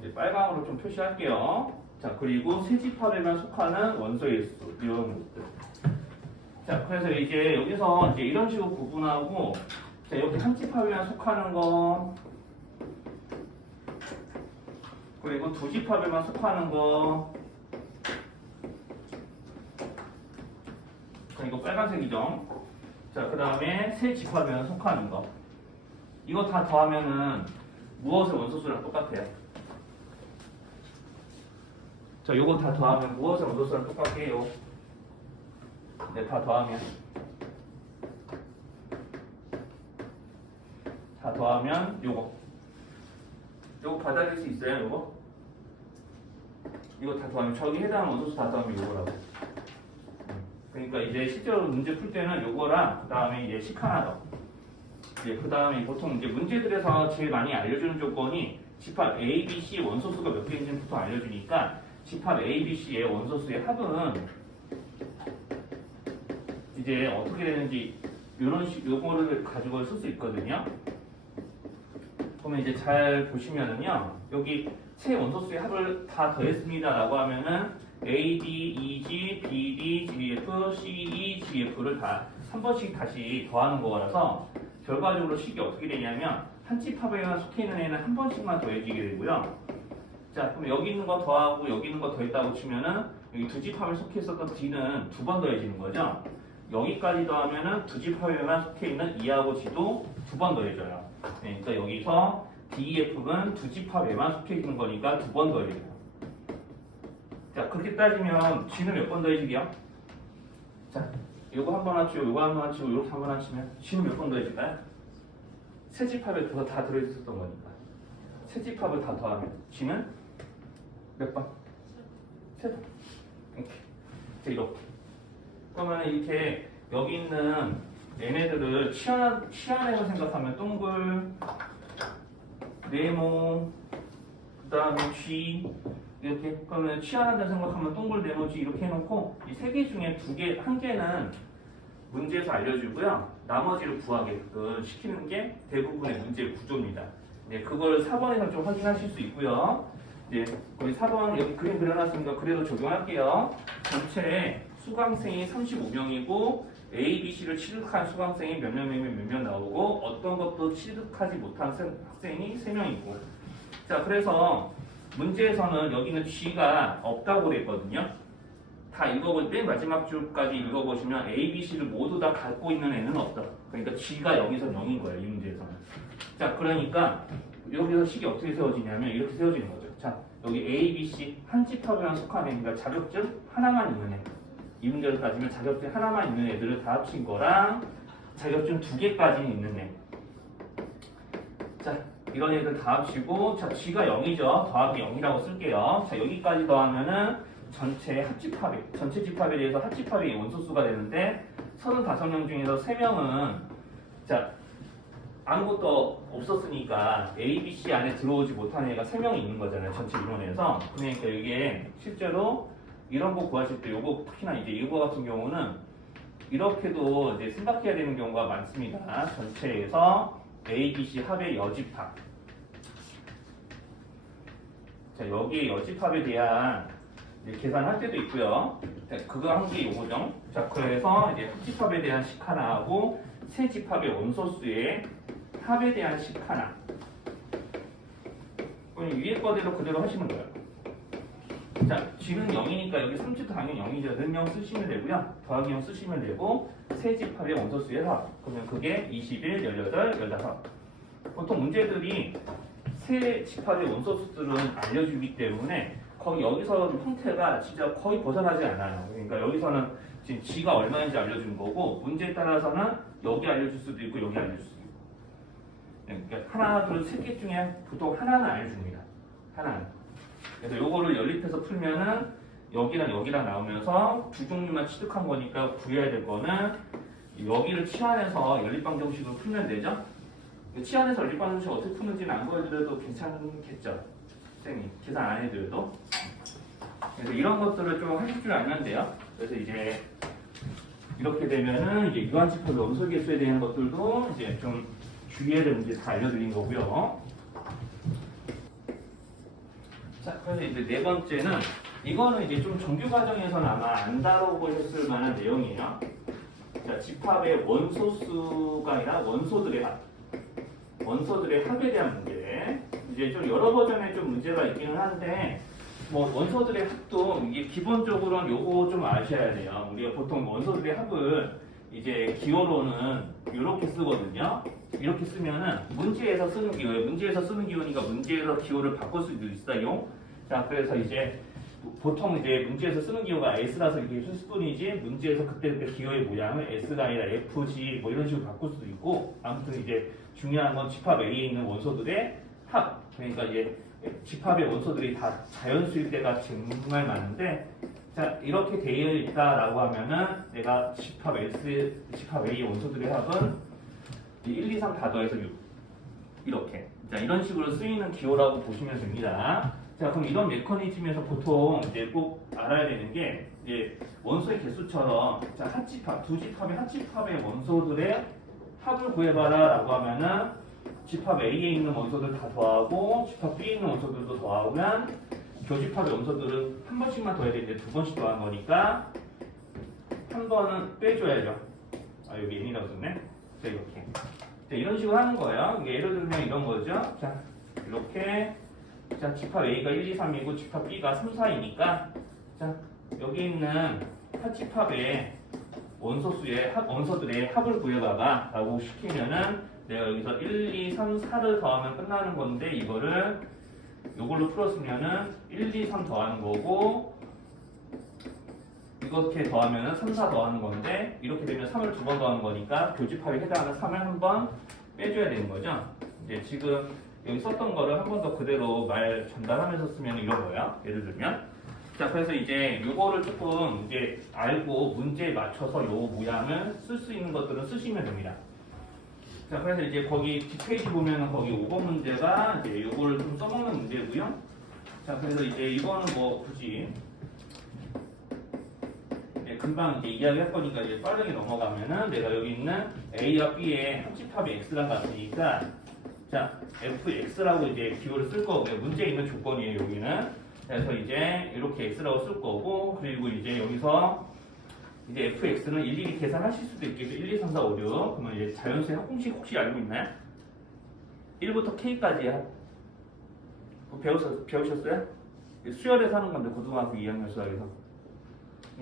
이제 빨강으로 좀 표시할게요. 자, 그리고 세 집합에만 속하는 원소의 수, 이런 것들. 자, 그래서 이제 여기서 이제 이런 식으로 구분하고, 자, 이렇게 한 집합에만 속하는 거, 그리고 두 집합에만 속하는 거, 자, 이거 빨간색이죠. 자, 그 다음에 세 집합에만 속하는 거. 이거 다 더하면은 무엇의 원소수랑 똑같아요? 자, 요거 다 더하면 무엇의 원소수랑 똑같게요? 네, 다 더하면. 다 더하면 요거. 요거 받아낼 수 있어요, 요거? 이거 다 더하면 저기 해당하는 원소수 다 더하면 요거라고. 그러니까 이제 실제로 문제 풀 때는 요거랑 그 다음에 이제 식 하나 더. 이제 그 다음에 보통 이제 문제들에서 제일 많이 알려주는 조건이 집합 A, B, C 원소수가 몇 개인지는 보통 알려주니까 집합 A, B, C의 원소수의 합은 이제 어떻게 되는지 요거를 가지고 쓸 수 있거든요. 그러면 이제 잘 보시면은요, 여기 세 원소수의 합을 다 더했습니다 라고 하면은 A, B, E, G, B, D, G, F, C, E, G, F를 다 한 번씩 다시 더하는 거라서 결과적으로 식이 어떻게 되냐면 한 집합에만 속해 있는 애는 한 번씩만 더해지게 되고요. 자, 그럼 여기 있는 거 더하고 여기 있는 거 더했다고 치면은 여기 두 집합에 속해 있었던 D는 두 번 더해지는 거죠. 여기까지 더하면은 두 집합에만 속해 있는 E하고 G도 두 번 더해져요. 네, 그러니까 여기서 DEF는 두 집합에만 속해 있는 거니까 두 번 더해져요. 자, 그렇게 따지면 G는 몇 번 더해지게요? 자, 요거 한 번 합치고 요거 한 번 합치고 이렇게 한 번 합치면 G는 몇 번 더해질까요? 세 집합에 그거 다 들어있었던 거니까 세 집합을 다 더하면 G는 몇 번? 세 번. 이렇게. 자, 이렇게. 그러면 이렇게 여기 있는 얘네들을 치안해서 생각하면 동글, 네모, 그 다음에 G 이렇게. 그러면 치안한다 생각하면 동글, 네모, G 이렇게 해놓고 이 세 개 중에 한 개는 문제에서 알려주고요. 나머지를 구하게끔 시키는 게 대부분의 문제 구조입니다. 네, 그걸 4번에서 좀 확인하실 수 있고요. 네, 거기 4번 여기 그림 그려놨으니까 그래도 적용할게요. 전체 수강생이 35명이고 A, B, C를 취득한 수강생이 몇 명 나오고 어떤 것도 취득하지 못한 학생이 3명이고. 자, 그래서 문제에서는 여기는 G가 없다고 그랬거든요. 다 맨 마지막 줄까지 읽어보시면 A, B, C를 모두 다 갖고 있는 애는 없다. 그러니까 G가 여기서 0인 거예요, 이 문제에서는. 자, 그러니까 여기서 식이 어떻게 세워지냐면 이렇게 세워지는 거죠. 자, 여기 A, B, C 한 집합에만 속한 애니까 자격증 하나만 있는 애. 이 문제로 따지면 자격증 하나만 있는 애들을 다 합친 거랑 자격증 2개까지 있는 애. 자, 이런 애들 다 합치고, 자, G가 0이죠. 더하기 0이라고 쓸게요. 자, 여기까지 더하면은 전체 집합에 대해서 합집합이 원소수가 되는데 35명 중에서 3명은 자, 아무것도 없었으니까 A, B, C 안에 들어오지 못한 애가 3명이 있는 거잖아요. 전체 이론에서. 그러니까 이게 실제로 이런 거 구하실 때 요거 특히나 이제 이거 같은 경우는 이렇게도 이제 생각해야 되는 경우가 많습니다. 전체에서 A, B, C 합의 여집합. 자, 여기 여집합에 대한 이제 계산할 때도 있고요. 자, 그거 한 게 요거죠. 자, 그래서 이제 합집합에 대한 식 하나 하고 세 집합의 원소수의 합에 대한 식 하나. 그럼 위에 거대로 그대로 하시는 거예요. 자, G는 0이니까 여기 3집도 당연히 0이죠. 는 0 쓰시면 되고요. 더하기 0 쓰시면 되고 세 집합의 원소수의 합. 그러면 그게 21, 18, 16. 보통 문제들이 세 집합의 원소수들은 알려주기 때문에 거기 여기서 형태가 진짜 거의 벗어나지 않아요. 그러니까 여기서는 지금 G가 얼마인지 알려주는 거고 문제에 따라서는 여기 알려줄 수도 있고 여기 알려줄 수도 있고. 그러니까 하나, 둘, 세 개 중에 보통 하나는 알려줍니다. 하나는. 그래서 요거를 연립해서 풀면은 여기랑 여기랑 나오면서 두 종류만 취득한 거니까 구해야 될 거는 여기를 치환해서 연립방정식으로 풀면 되죠. 치환해서 연립방정식 어떻게 푸는지는 안 보여드려도 괜찮겠죠. 선생님 계산 안 해드려도. 그래서 이런 것들을 좀 하실 줄 알면 돼요. 그래서 이제 이렇게 되면은 이제 유한집합의 원소개수에 대한 것들도 이제 좀 주의해야 될 문제 다 알려드린 거고요. 자, 그래서 이제 네 번째는 이거는 이제 좀 정규 과정에서는 아마 안 다뤄보셨을 만한 내용이에요. 자, 집합의 원소수가 아니라 원소들의 합. 원소들의 합에 대한 문제. 이제 좀 여러 버전에 좀 문제가 있기는 한데 뭐 원소들의 합도 이게 기본적으로는 요거 좀 아셔야 돼요. 우리가 보통 원소들의 합을 이제 기호로는 이렇게 쓰거든요. 이렇게 쓰면은 문제에서 쓰는 기호예요. 문제에서 쓰는 기호니까 문제에서 기호를 바꿀 수도 있어요. 자, 그래서 이제 보통 이제 문제에서 쓰는 기호가 S라서 이렇게 쓸 뿐이지 문제에서 그때 기호의 모양을 S가 아니라 FG 뭐 이런 식으로 바꿀 수도 있고 아무튼 이제 중요한 건 집합 A에 있는 원소들의 합. 그러니까 이제 집합의 원소들이 다 자연수일 때가 정말 많은데 자, 이렇게 되어 있다라고 하면은 내가 집합 A의 원소들의 합은 1, 2, 3 다 더해서 6 이렇게 자, 이런 식으로 쓰이는 기호라고 보시면 됩니다. 자, 그럼 이런 메커니즘에서 보통 이제 꼭 알아야 되는 게 이제 원소의 개수처럼 자, 두 집합의 합집합의 원소들의 합을 구해봐라라고 하면은 집합 A에 있는 원소들 다 더하고 집합 B에 있는 원소들도 더하면 교집합의 원소들은 한 번씩만 더해야 되는데 두 번씩 더한 거니까 한 번은 빼줘야죠. 아, 여기 n이라고 썼네. 자, 이렇게. 자, 이런 식으로 하는 거예요. 이게 예를 들면 이런 거죠. 자, 이렇게 자, 집합 A가 1, 2, 3이고 집합 B가 3, 4이니까 자, 여기 있는 합집합의 원소들의 합을 구해봐봐 라고 시키면은 내가 여기서 1, 2, 3, 4를 더하면 끝나는 건데 이거를 요걸로 풀었으면은 1, 2, 3 더하는 거고 이렇게 더하면은 3, 4 더하는 건데 이렇게 되면 3을 두 번 더하는 거니까 교집합에 해당하는 3을 한 번 빼줘야 되는 거죠. 이제 지금 여기 썼던 거를 한 번 더 그대로 말 전달하면서 쓰면 이런 거예요. 예를 들면 자, 그래서 이제 요거를 조금 이제 알고 문제에 맞춰서 요 모양을 쓸 수 있는 것들은 쓰시면 됩니다. 자, 그래서 이제 거기 뒷페이지 보면은 거기 5번 문제가 이제 요거를 좀 써먹는 문제고요. 자, 그래서 이제 이거는 뭐 굳이 이제 금방 이제 이야기할 거니까 이제 빠르게 넘어가면은 내가 여기 있는 A와 B의 합집합이 X랑 같으니까 자, fx라고 이제 기호를 쓸 거고요. 문제에 있는 조건이에요, 여기는. 그래서 이제 이렇게 x라고 쓸 거고, 그리고 이제 여기서 이제 fx는 일일이 계산하실 수도 있겠죠. 1, 2, 3, 4, 5, 6. 그러면 이제 자연수의 합공식 혹시 알고 있나요? 1부터 k까지야. 배우셨어요? 수열에서 하는 건데, 고등학교 2학년 수학에서.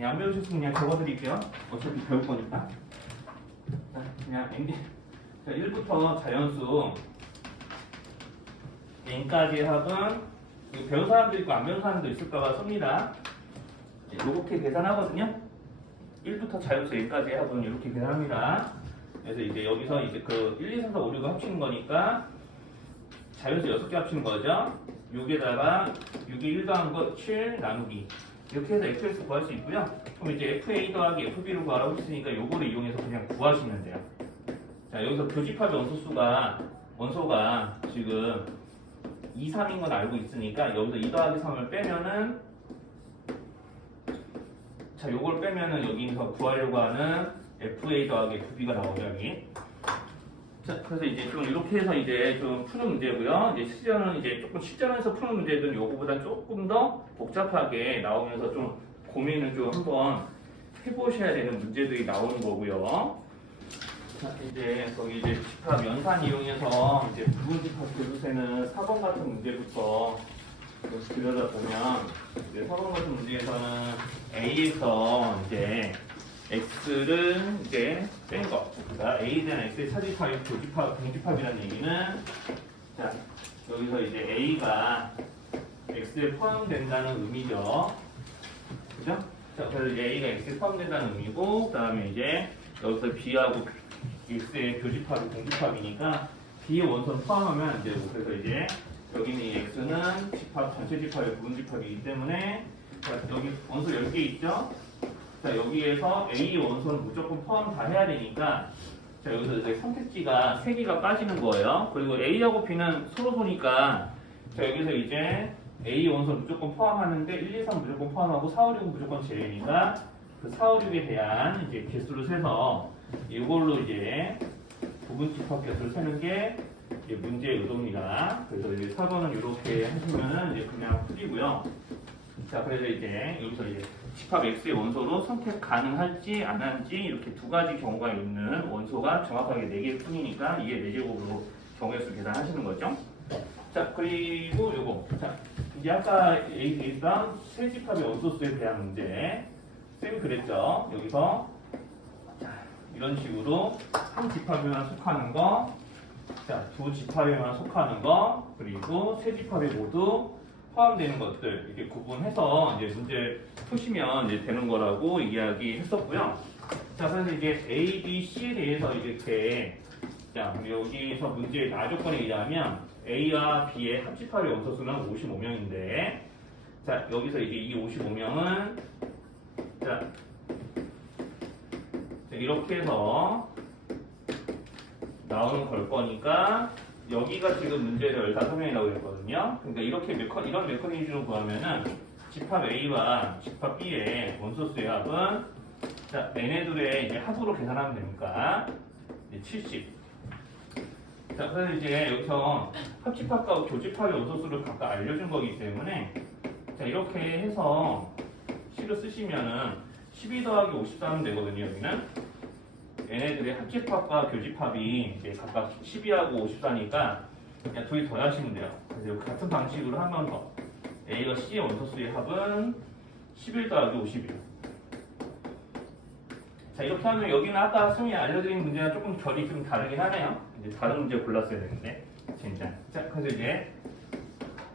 안 배우셨으면 그냥 적어드릴게요. 어차피 배울 거니까. 자, 그냥 자, 1부터 자연수 n까지 합은 배운 사람도 있고 안 배운 사람도 있을까봐 씁니다. 이렇게 계산하거든요. 1부터 자연수 n까지 합은 이렇게 계산합니다. 그래서 이제 여기서 이제 그 1, 2, 3, 4, 5, 6을 합치는 거니까 자연수 6개 합치는 거죠. 6에다가 6에 1 더한 거 7 나누기 이렇게 해서 fx 구할 수 있고요. 그럼 이제 fa 더하기 fb를 구하라고 했으니까 요거를 이용해서 그냥 구하시면 돼요. 자, 여기서 교집합의 원소가 지금 2, 3인 건 알고 있으니까 여기서 2 더하기 3을 빼면은 자, 요걸 빼면은 여기서 구하려고 하는 FA 더하기 FB가 나오죠, 여기. 자, 그래서 이제 좀 이렇게 해서 이제 좀 푸는 문제고요. 이제 실전은 이제 조금 실전에서 푸는 문제들은 요거보다 조금 더 복잡하게 나오면서 좀 고민을 좀 한번 해보셔야 되는 문제들이 나오는 거고요. 자, 이제 거기 이제 집합 연산 이용해서 이제 부분집합 교수세는 4번 같은 문제부터 들여다보면 이제 4번 같은 문제에서는 A에서 이제 X를 이제 뺀 거. 그러니까 A에 대한 X의 차집합이 공집합이라는 얘기는 자, 여기서 이제 A가 X에 포함된다는 의미죠. 그죠? 자, 그래서 이제 A가 X에 포함된다는 의미고, 그 다음에 이제 여기서 B하고 X의 교집합이 공집합이니까 B의 원소는 포함하면 이제 그래서 이제 여기는 이 X는 집합 전체 집합의 부분 집합이기 때문에 자, 여기 원소 10개 있죠? 자, 여기에서 A의 원소는 무조건 포함 다 해야 되니까 자, 여기서 이제 선택지가 3개가 빠지는 거예요. 그리고 A하고 B는 서로 소니까 자, 여기서 이제 A 원소 무조건 포함하는데 1, 2, 3 무조건 포함하고 4, 5, 6은 무조건 제외니까 그 4, 5, 6에 대한 이제 개수를 세서 이걸로 이제 부분 집합 개수를 세는 게 이제 문제의 의도입니다. 그래서 이제 4번은 이렇게 하시면은 이제 그냥 풀이고요. 자, 그래서 이제 여기서 이제 집합 X의 원소로 선택 가능할지 안 할지 이렇게 두 가지 경우가 있는 원소가 정확하게 4개일 뿐이니까 이게 4제곱으로 경우의 수 계산하시는 거죠. 자, 그리고 요거. 자, 이제 아까 얘기했던 세 집합의 원소수에 대한 문제. 쌤이 그랬죠. 여기서 자, 이런 식으로 한 집합에만 속하는 거, 자, 두 집합에만 속하는 거, 그리고 세 집합에 모두 포함되는 것들 이렇게 구분해서 이제 문제 푸시면 이제 되는 거라고 이야기했었고요. 자, 그래서 이제 A, B, C에 대해서 이렇게 자, 여기서 문제의 나조건에 의하면 A와 B의 합집합의 원소수는 55명인데 자, 여기서 이제 이 55명은 자, 이렇게 해서 나오는 걸 거니까 여기가 지금 문제를 15명이라고 했거든요. 그러니까 이렇게 이런 메커니즘을 구하면은 집합 A와 집합 B의 원소수의 합은 자, 얘네들의 이제 합으로 계산하면 되니까 이제 70. 자, 그래서 이제 여기서 합집합과 교집합의 원소수를 각각 알려준 거기 때문에 자, 이렇게 해서 식을 쓰시면은 12 더하기 54 하면 되거든요. 여기는 얘네들의 합집합과 교집합이 이제 각각 12하고 54니까 그냥 둘이 더하시면 돼요. 그래서 같은 방식으로 한 번 더. A가 C의 원소수의 합은 11 더하기 51. 자, 이렇게 하면 여기는 아까 승이 알려드린 문제랑 조금 결이 좀 다르긴 하네요. 이제 다른 문제 골랐어야 되는데. 진짜. 자, 그래서 이제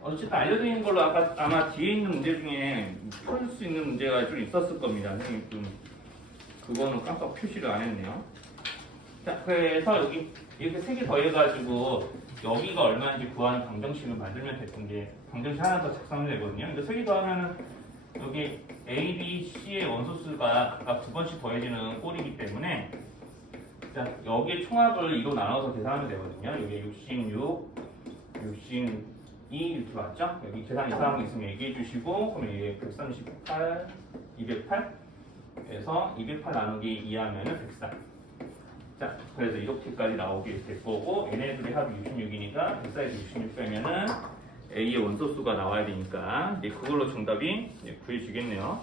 어쨌든 알려드린 걸로 아마 뒤에 있는 문제 중에 풀 수 있는 문제가 좀 있었을 겁니다. 선생님 좀 그거는 깜빡 표시를 안 했네요. 자, 그래서 여기 이렇게 세 개 더해가지고 여기가 얼마인지 구하는 방정식을 만들면 됐던 게 방정식 하나 더 작성하면 되거든요. 근데 세 개 더하면은 여기 A, B, C의 원소수가 각각 두 번씩 더해지는 꼴이기 때문에 자, 여기에 총합을 2로 나눠서 계산하면 되거든요. 여기 66, 62 이렇게 맞죠? 여기 계산 이상한 거 있으면 얘기해 주시고 그러면 이게 138, 208 그래서 208 나누기 2 하면은 104. 자, 그래서 이렇게까지 나오게 될 거고 얘네들의 합이 66이니까 104에서 66 빼면은 A의 원소수가 나와야 되니까 이제 그걸로 정답이 구해지겠네요.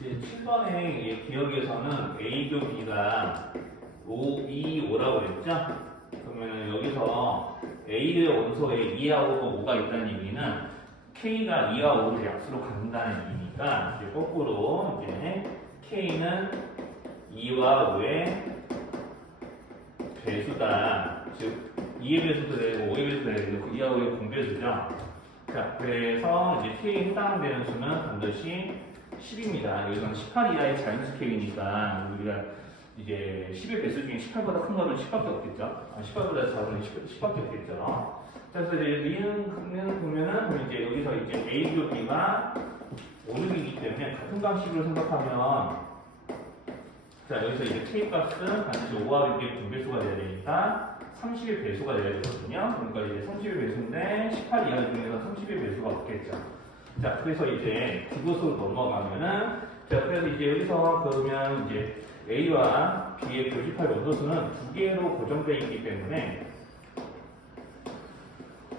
이제 7번의 기억에서는 A 교 B가 5, 2, 5라고 그랬죠? 그러면 여기서 A의 원소에 2하고 5가 있다는 얘기는 K가 2와 5를 약수로 갖는다는 얘기니까 이제 거꾸로 이제 K는 2와 5의 배수다. 즉 2의 배수도 되고 5의 배수도 되고 2와 5의 공배수죠. 자, 그래서 이제 K에 해당되는 수는 반드시 10입니다. 여기서는 18 이하의 자연수 K니까 우리가 이제 10의 배수 중에 18보다 큰 거는 10밖에 없겠죠. 18보다 작은 건 10밖에 없겠죠. 그래서 이제 리는 보면은 이제 여기서 이제 A 교 B가 5는 때문에 같은 방식으로 생각하면 자, 여기서 이제 K 값은 반드시 5와 6의 분배수가 돼야 되니까 30의 배수가 돼야 되거든요. 그러니까 이제 30의 배수인데 18 이하 중에서 30의 배수가 없겠죠. 자, 그래서 이제 그것으로 넘어가면은 자, 그래서 이제 여기서 그러면 이제 A와 B의 교집합 원소수는 두 개로 고정되어 있기 때문에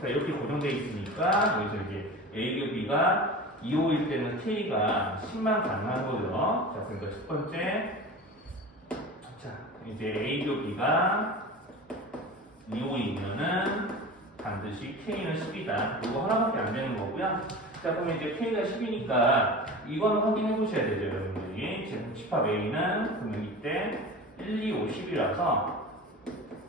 자, 이렇게 고정되어 있으니까 여기서 이제 A 교 B가 2, 5일 때는 K가 10만 가능한 거죠. 자, 그러니까 첫 번째 자, 이제 A 교 B가 2, 5이면은 반드시 K는 10이다. 이거 하나밖에 안 되는 거고요. 자, 그러면 이제 K가 10이니까 이거는 확인해 보셔야 되죠, 여러분들이. 지금 집합 A는 그러면 이때 1, 2, 5, 10이라서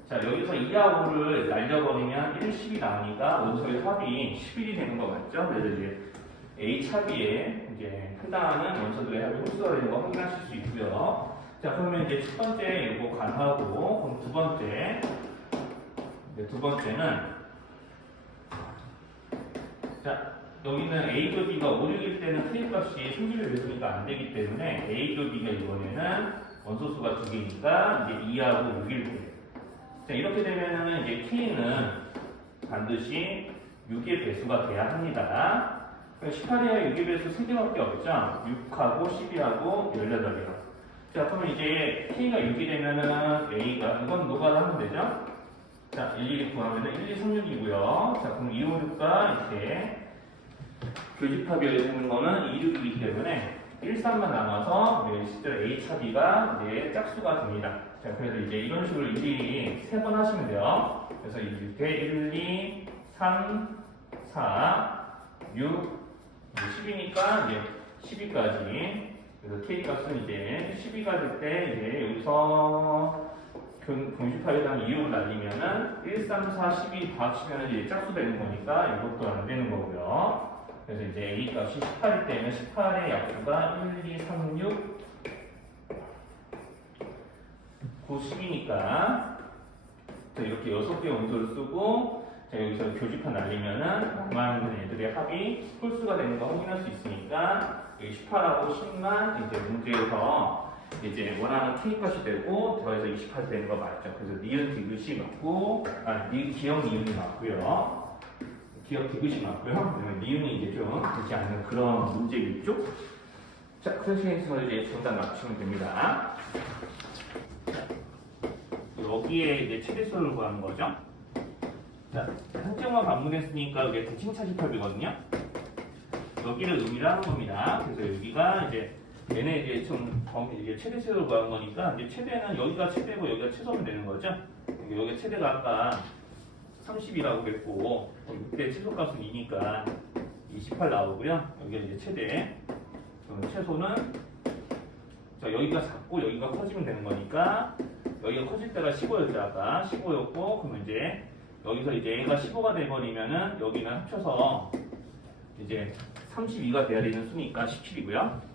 자, 여기서 2와 5를 날려버리면 1, 10이 나오니까 원소의 합이 11이 되는 거 맞죠? 그래서 이제 A 차비에 이제 해당하는 원소들의 합이 홀수가 되는 거 확인하실 수 있고요. 자, 그러면 이제 첫 번째 이거 간하고 그럼 두 번째 두 번째는 자, 여기는 A 교 B가 5, 6일 때는 K 값이 30의 배수니까 안 되기 때문에 A 교 B가 이번에는 원소수가 두 개니까 이제 2하고 6일 때. 자, 이렇게 되면은 이제 K는 반드시 6의 배수가 돼야 합니다. 18이야 6의 배수 3개밖에 없죠? 6하고 12하고 18이요. 자, 그러면 이제 K가 6이 되면은 A가, 이건 노가다 하면 되죠? 자, 1, 2 구하면은 1, 2, 3, 6이고요. 자, 그럼 2, 5, 6가 이렇게 교집합이 되는 거는 2, 6이기 때문에 1, 3만 남아서 실제로 A 차비가 이제 짝수가 됩니다. 자, 그래서 이제 이런 식으로 일일이 3번 하시면 돼요. 그래서 이렇게 1, 2, 3, 4, 6, 10이니까 이제 12까지. 그래서 K 값은 이제 12가 될 때 이제 여기서 공집합에 대한 이유를 날리면은 1, 3, 4, 12 더합치면 이제 짝수 되는 거니까 이것도 안 되는 거고요. 그래서 이제 A 값이 18일 때는 18의 약수가 1, 2, 3, 6, 9, 10이니까 이렇게 6개의 원소를 쓰고 자, 여기서 교집합 날리면은 남아있는 애들의 합이 홀수가 되는 거 확인할 수 있으니까 여기 18하고 10만 이제 문제에서 이제 원하는 K 값이 되고 더해서 28 되는 거 맞죠? 그래서 니은 디귿이 맞고 기억 니은이 맞고요. 기억 디귿이 맞고요. 니은이 이제 좀 되지 않는 그런 문제겠죠? 자, 그래서 이제 정답 맞추면 됩니다. 여기에 이제 최대수를 구하는 거죠. 자, 한정화 반문했으니까 이게 대칭 차집합이거든요. 여기를 의미를 하는 겁니다. 그래서 여기가 이제 얘네 이제 좀 이게 최대 최소를 구한 거니까 이제 최대는 여기가 최대고 여기가 최소면 되는 거죠. 여기가 최대가 아까 30이라고 그랬고 이때 최소값은 2니까 28 나오고요. 여기가 이제 최대. 그럼 최소는 자 여기가 작고 여기가 커지면 되는 거니까 여기가 커질 때가 15였죠 아까 15였고 그러면 이제 여기서 이제 얘가 15가 돼버리면은 여기는 합쳐서 이제 32가 돼야 되는 수니까 17이고요.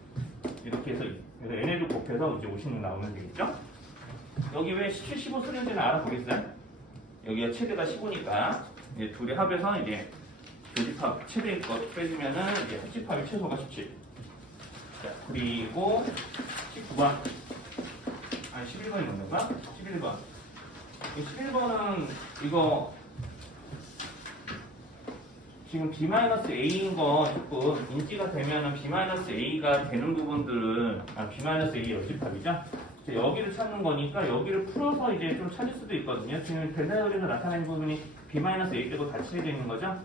이렇게 해서 얘네들 곱해서 이제 56 나오면 되겠죠? 여기 왜 17, 15 쓰는지는 알아보겠어요? 여기가 최대가 15니까 이제 둘이 합해서 이제 교집합 최대 것 빼주면은 이제 합집합의 최소가 17. 자, 그리고 19번. 아니 11번이 뭔가? 11번. 이 11번은 이거 지금 B-A인 거 조금 인지가 되면은 B-A가 되는 부분들은 B-A 여집합이죠. 여기를 찾는 거니까 여기를 풀어서 이제 좀 찾을 수도 있거든요. 지금 벤다이어리에서 나타낸 부분이 B-A 빼고 다 칠해져 있는 거죠.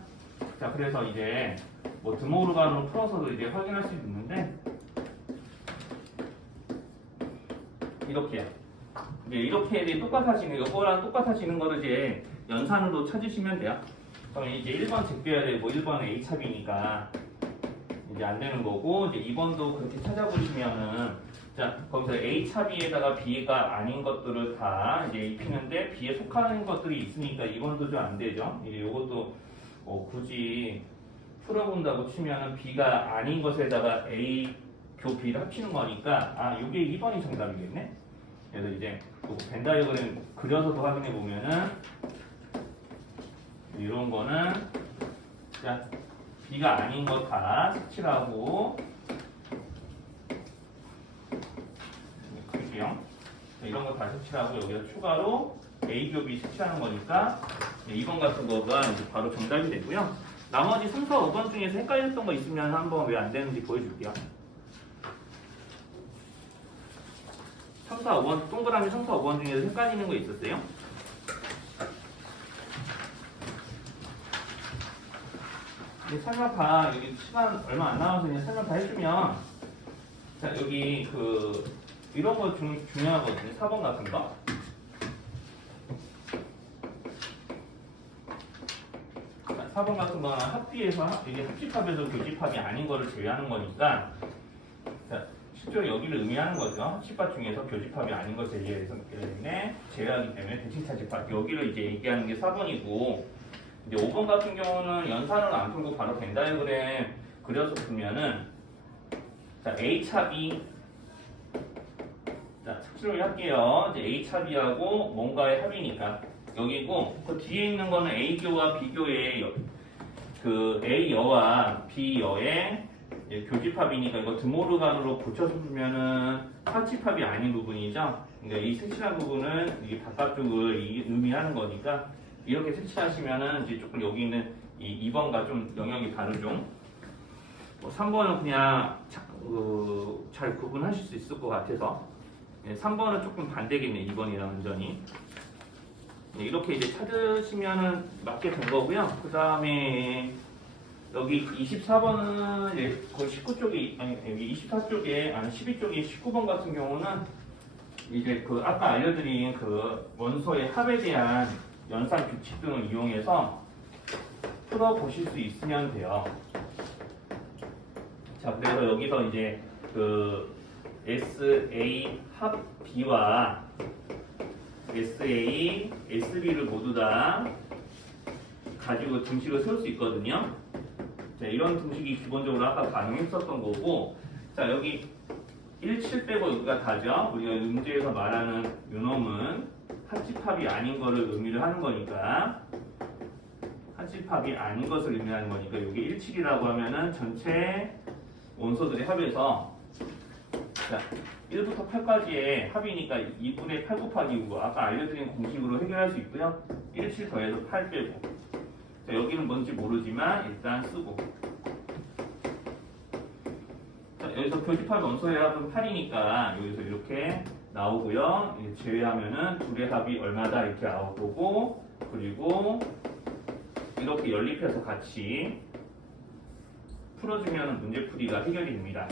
자 그래서 이제 뭐 드모르간으로 풀어서도 이제 확인할 수 있는데 이렇게요. 이렇게 이제 똑같아지는 이거랑 똑같아지는 거를 이제 연산으로 찾으시면 돼요. 그럼 이제 1번 제껴야 되고 1번은 A차비니까 이제 안 되는 거고 이제 2번도 그렇게 찾아보시면은 자 거기서 A차비에다가 B가 아닌 것들을 다 이제 입히는데 B에 속하는 것들이 있으니까 2번도 좀 안 되죠. 이제 이것도 굳이 풀어본다고 치면은 B가 아닌 것에다가 A 교 B를 합치는 거니까 이게 2번이 정답이겠네. 그래서 이제 벤 다이어그램 그려서도 확인해 보면은 이런 거는 자 B가 아닌 거 다 색칠하고 그릴게요. 이런 거 다 색칠하고 여기다 추가로 A 교 B 색칠하는 거니까 2번 같은 거가 이제 바로 정답이 되고요. 나머지 3, 4, 5번 중에서 헷갈렸던 거 있으면 한번 왜 안 되는지 보여줄게요. 3, 4, 5번 동그라미 3, 4, 5번 중에서 헷갈리는 거 있었어요? 설명파 여기 시간 얼마 안 남아서 그냥 설명파 해주면 자 여기 이런 거 중요하거든요. 4번 같은 거. 자, 4번 같은 거는 합비에서 이게 합집합에서 교집합이 아닌 거를 제외하는 거니까 자 실제로 여기를 의미하는 거죠. 합집합 중에서 교집합이 아닌 걸 제외하기 때문에 대칭차집합 여기를 이제 얘기하는 게 4번이고 이제 5번 같은 경우는 연산을 안 풀고 바로 벤 다이어그램 그려서 풀면은 자 A차비 자 색칠을 할게요. 이제 A차비하고 뭔가의 합이니까 여기고 그 뒤에 있는 거는 A교와 B교의 A여와 B여의 교집합이니까 이거 드모르간으로 고쳐서 풀면은 합집합이 아닌 부분이죠. 그러니까 이 색칠한 부분은 이게 바깥쪽을 의미하는 거니까 이렇게 색칠하시면은 이제 조금 여기 있는 이 2번과 좀 영역이 다르죠. 3번은 그냥 잘 구분하실 수 있을 것 같아서 3번은 조금 반대겠네. 2번이랑 완전히 이렇게 이제 찾으시면은 맞게 된 거고요. 그 다음에 여기 24번은 거의 19쪽이 여기 24쪽에 12쪽에 19번 같은 경우는 이제 아까 알려드린 원소의 합에 대한 연산 규칙 등을 이용해서 풀어보실 수 있으면 돼요. 자, 그래서 여기서 이제 SA 합 B와 SA, SB를 모두 다 가지고 등식을 세울 수 있거든요. 자, 이런 등식이 기본적으로 아까 가능했었던 거고, 자, 여기 17 빼고 여기가 다죠. 우리가 문제에서 말하는 요놈은 합집합이 아닌 거를 의미를 하는 거니까 합집합이 아닌 것을 의미하는 거니까 여기 17이라고 하면은 전체 원소들의 합에서 자 1부터 8까지의 합이니까 2분의 8 곱하기 5 아까 알려드린 공식으로 해결할 수 있고요. 17 더해서 8 빼고 자, 여기는 뭔지 모르지만 일단 쓰고 자, 여기서 교집합 원소의 합은 8이니까 여기서 이렇게 나오고요. 제외하면은 둘의 합이 얼마다 이렇게 나오고 그리고 이렇게 연립해서 같이 풀어주면 문제풀이가 해결이 됩니다.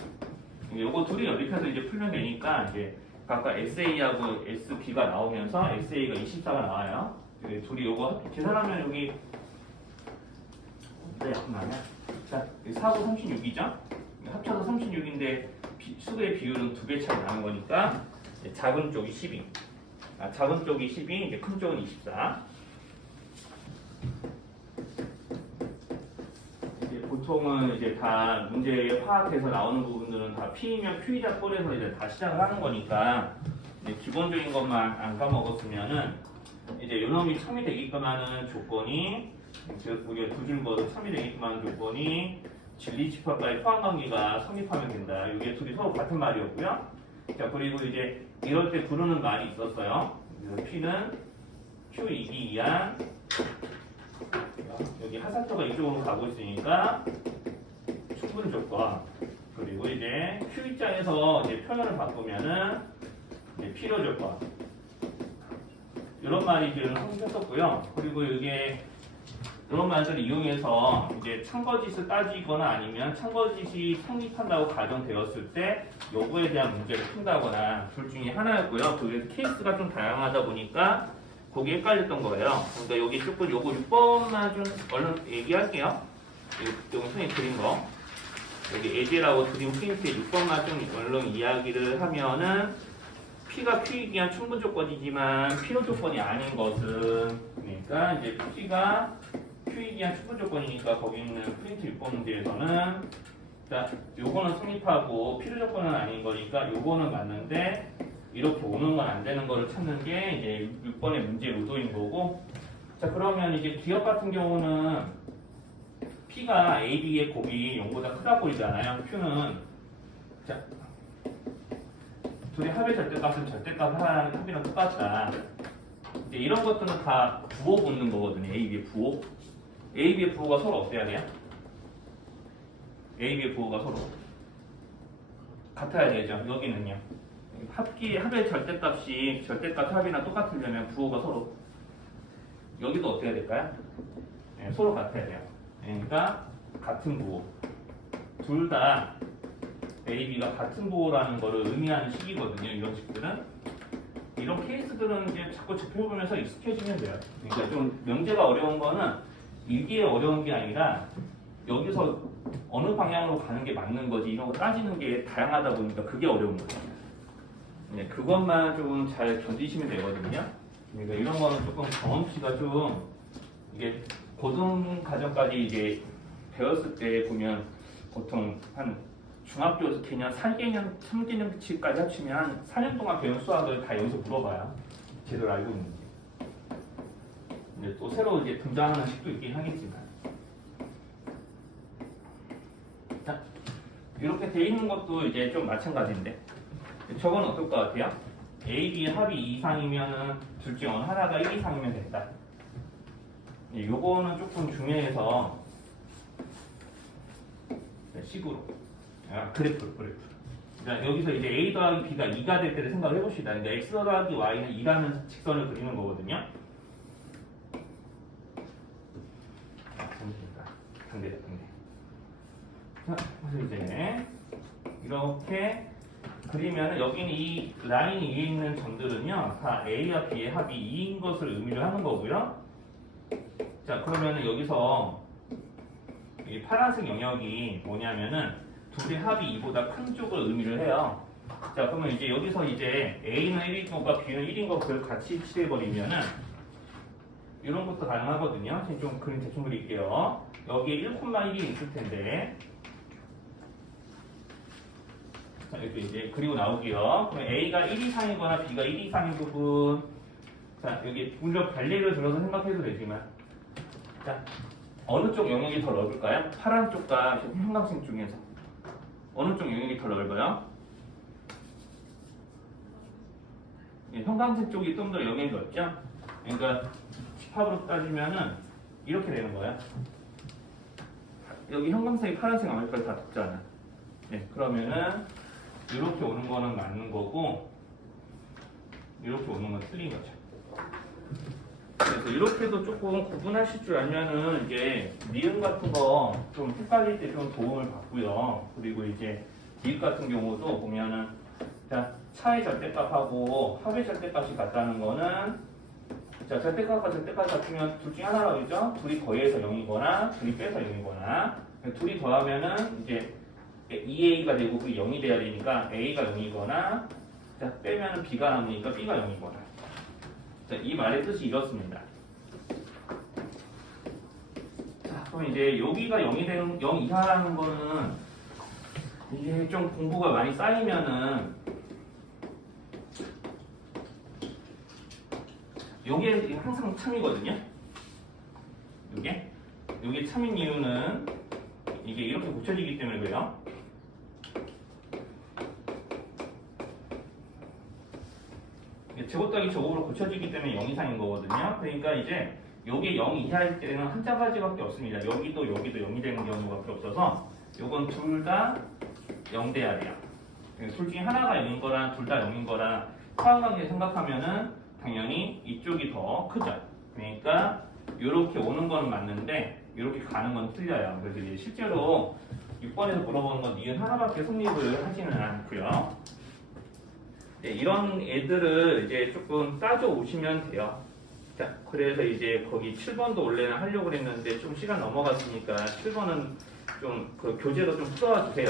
요거 둘이 연립해서 이제 풀면 되니까 이제 각각 SA하고 SB가 나오면서 SA가 24가 나와요. 둘이 요거 계산하면 여기 네, 잠깐만요. 자, 4고 36이죠? 합쳐서 36인데 수의 비율은 2배 차이 나는 거니까 작은 쪽이 12. 작은 쪽이 12, 이제 큰 쪽은 24. 이제 보통은 이제 다 문제에 화학에서 나오는 부분들은 다 P이면 Q이자 꼴에서 이제 다 시작을 하는 거니까 이제 기본적인 것만 안 까먹었으면은 이제 요놈이 첨이 되게끔 하는 조건이 즉 우리가 두 줄 거도 첨이 되게끔 하는 조건이 진리집합과의 포함관계가 성립하면 된다. 이게 둘이 서로 같은 말이었고요. 자 그리고 이제 이럴 때 부르는 말이 있었어요. P는 Q2기 이한 여기 하사표가 이쪽으로 가고 있으니까 충분 조건 그리고 이제 Q 입장에서 이제 표현을 바꾸면은 이제 필요 조건 이런 말이 지금 성립했었고요. 그리고 이게 이런 말들을 이용해서 이제 참거짓을 따지거나 아니면 참거짓이 성립한다고 가정되었을 때 요구에 대한 문제를 푼다거나 둘 중에 하나였고요. 그게 케이스가 좀 다양하다 보니까 거기 헷갈렸던 거예요. 그러니까 여기 조금 요거 6번만 좀 얼른 얘기할게요. 요거 선생님 드린 거. 여기 예제라고 드린 포인트에 6번만 좀 얼른 이야기를 하면은 P가 Q이기 위한 충분 조건이지만 필요 조건이 아닌 것은 그러니까 이제 P가 Q이기 위한 충분 조건이니까 거기 있는 프린트 6번 문제에서는 자 요거는 성립하고 필요 조건은 아닌 거니까 요거는 맞는데 이렇게 오는 건 안 되는 거를 찾는 게 이제 6번의 문제 의도인 거고 자 그러면 이제 기억 같은 경우는 P가 A, B의 곱이 0보다 크다 보이잖아요. Q는 자 둘이 합의 절대값은 절대값 하나는 합이랑 똑같다. 이제 이런 것들은 다 부호 붙는 거거든요. A, B의 부호. A, B의 부호가 서로 어때야 돼요? A, B의 부호가 서로 같아야 되죠. 여기는요. 합의 절대값이 절대값 합이랑 똑같으려면 부호가 서로 여기도 어떻게 해야 될까요? 네, 서로 같아야 돼요. 그러니까 같은 부호. 둘 다 A, B가 같은 부호라는 것을 의미하는 식이거든요. 이런 식들은. 이런 케이스들은 이제 자꾸 짚어보면서 익숙해지면 돼요. 그러니까 좀 명제가 어려운 거는 이게 어려운 게 아니라 여기서 어느 방향으로 가는 게 맞는 거지 이런 거 따지는 게 다양하다 보니까 그게 어려운 거예요. 네, 그것만 좀 잘 견디시면 되거든요. 그러니까 이런 거는 조금 경험치가 좀 이게 고등 과정까지 이제 배웠을 때 보면 보통 한 중학교에서 개념 4개년, 3개년치까지 합치면 한 4년 동안 배운 수학을 다 여기서 물어봐요. 제대로 알고 있는지. 근데 또 새로 이제 등장하는 식도 있긴 하겠지만. 자, 이렇게 돼 있는 것도 이제 좀 마찬가지인데. 저건 어떨 것 같아요? A, B 합이 2 이상이면 둘 중 어느 하나가 1 이상이면 된다. 요거는 조금 중요해서 식으로 그래프. 그러니까 여기서 이제 A 더하기 B가 2가 될 때를 생각을 해봅시다. 그러니까 X 더하기 Y는 2라는 직선을 그리는 거거든요. 반대. 자, 그래서 이제 이렇게 그리면 여기는 이 라인 위에 있는 점들은요 다 A와 B의 합이 2인 것을 의미를 하는 거고요. 자 그러면은 여기서 이 파란색 영역이 뭐냐면은 둘의 합이 2보다 큰 쪽을 의미를 해요. 자 그러면 이제 여기서 이제 A는 1인 것과 B는 1인 것을 같이 칠해버리면은 이런 것도 가능하거든요. 지금 좀 그림 대충 그릴게요. 여기에 1,1이 있을 텐데 자, 이렇게 이제 그리고 나오고요. 그럼 A가 1 이상이거나 B가 1 이상인 부분. 자, 여기 물론 관례를 들어서 생각해도 되지만. 자, 어느 쪽 영역이 더 넓을까요? 파란 쪽과 형광색 중에서. 어느 쪽 영역이 더 넓어요? 예, 형광색 쪽이 좀 더 영역이 넓죠? 그러니까 집합으로 따지면은 이렇게 되는 거예요. 여기 형광색이 파란색 영역까지 다 붙잖아. 네, 그러면은 이렇게 오는 거는 맞는 거고 이렇게 오는 건 틀린 거죠. 그래서 이렇게도 조금 구분하실 줄 알면은 이제 니은 같은 거 좀 헷갈릴 때 좀 도움을 받고요. 그리고 이제 디귿 같은 경우도 보면은 자, 차의 절대값하고 합의 절대값이 같다는 거는 자, 절대값과 절대값이 같으면 둘 중에 하나라고 그러죠? 둘이 더해서 0이거나 둘이 빼서 0이거나 둘이 더하면은 이제 2a가 되고 그게 0이 돼야 되니까 a가 0이거나 자, 빼면은 b가 남으니까 b가 0이거나 자, 이 말의 뜻이 이렇습니다. 자, 그럼 이제 여기가 0이 되는 0 이하라는 거는 이게 좀 공부가 많이 쌓이면은 요게 항상 참이거든요. 요게 참인 이유는 이게 이렇게 고쳐지기 때문에 그래요. 제곱 더하기 제곱으로 고쳐지기 때문에 0 이상인 거거든요. 그러니까 이제 요게 0 이하일 때는 한자 가지밖에 없습니다. 여기도 0이 되는 경우밖에 없어서 요건 둘 다 0 돼야 돼요. 둘 중에 하나가 0인 거랑 둘 다 0인 거랑 상관관계 생각하면은 당연히 이쪽이 더 크죠. 그러니까 이렇게 오는 건 맞는데 이렇게 가는 건 틀려요. 그래서 이제 실제로 6번에서 물어보는 건 니은 하나밖에 성립을 하지는 않고요. 네, 이런 애들을 이제 조금 따져 오시면 돼요. 자, 그래서 이제 거기 7번도 원래는 하려고 했는데 좀 시간 넘어갔으니까 7번은 좀 그 교재로 좀 풀어와 주세요.